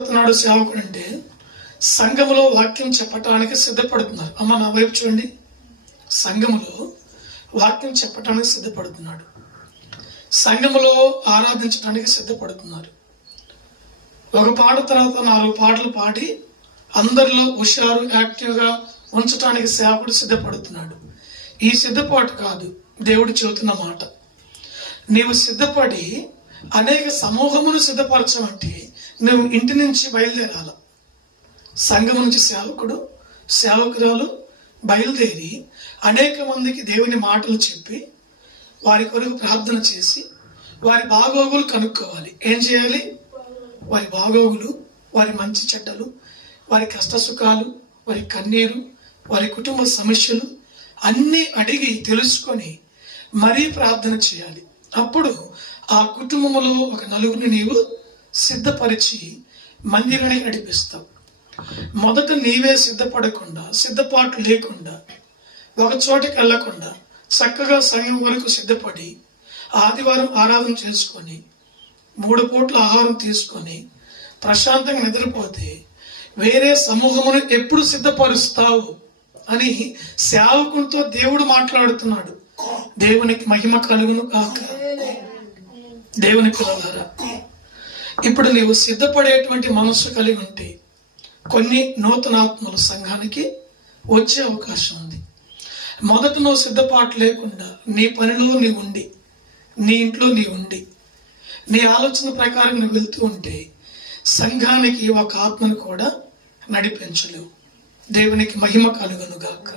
నాడు సేవకుడు అంటే సంఘములో వాక్యం చెప్పటానికి సిద్ధపడుతున్నారు. అమ్మ నా వైపు చూడండి. సంఘములో వాక్యం చెప్పటానికి సిద్ధపడుతున్నాడు. సంఘములో ఆరాధించడానికి సిద్ధపడుతున్నారు. ఒక పాట తర్వాత 4 పాటలు పాడి అందరిలో హుషారు యాక్టివ్గా ఉంచడానికి సేవకుడు సిద్ధపడుతున్నాడు. ఈ సిద్ధపాటు కాదు దేవుడు చెబుతున్న మాట. నీవు సిద్ధపడి అనేక సమూహమును సిద్ధపరచమంటే నువ్వు ఇంటి నుంచి బయలుదేరాల. సంఘం నుంచి సేవకురాలు బయలుదేరి అనేక మందికి దేవుని మాటలు చెప్పి వారి కొరకు ప్రార్థన చేసి వారి బాగోగులు కనుక్కోవాలి. ఏం చేయాలి? వారి బాగోగులు, వారి మంచి చెడ్డలు, వారి కష్ట సుఖాలు, వారి కన్నీరు, వారి కుటుంబ సమస్యలు అన్నీ అడిగి తెలుసుకొని మరీ ప్రార్థన చేయాలి. అప్పుడు ఆ కుటుంబంలో ఒక నలుగురిని నీవు సిద్ధపరిచి మందిరానికి నడిపిస్తావు. మొదట నీవే సిద్ధపడకుండా, సిద్ధపాటు లేకుండా, ఒక చోటికి వెళ్లకుండా చక్కగా సంఘం వరకు సిద్ధపడి ఆదివారం ఆరాధన చేసుకొని 3 పూట్ల ఆహారం తీసుకొని ప్రశాంతంగా నిద్రపోతే వేరే సమూహమును ఎప్పుడు సిద్ధపరుస్తావు అని సేవకునితో దేవుడు మాట్లాడుతున్నాడు. దేవునికి మహిమ కలుగును కాక. దేవుని పిల్లలారా, ఇప్పుడు నీవు సిద్ధపడేటువంటి మనస్సు కలిగి ఉంటే కొన్ని నూతనాత్మలు సంఘానికి వచ్చే అవకాశం ఉంది. మొదట నువ్వు సిద్ధపాటు లేకుండా నీ పనిలో నీవు ఉండి, నీ ఇంట్లో నీవు ఉండి, నీ ఆలోచన ప్రకారం నువ్వు వెళ్తూ ఉంటే సంఘానికి ఒక ఆత్మను కూడా నడిపించలేవు. దేవునికి మహిమ కలుగును గాక.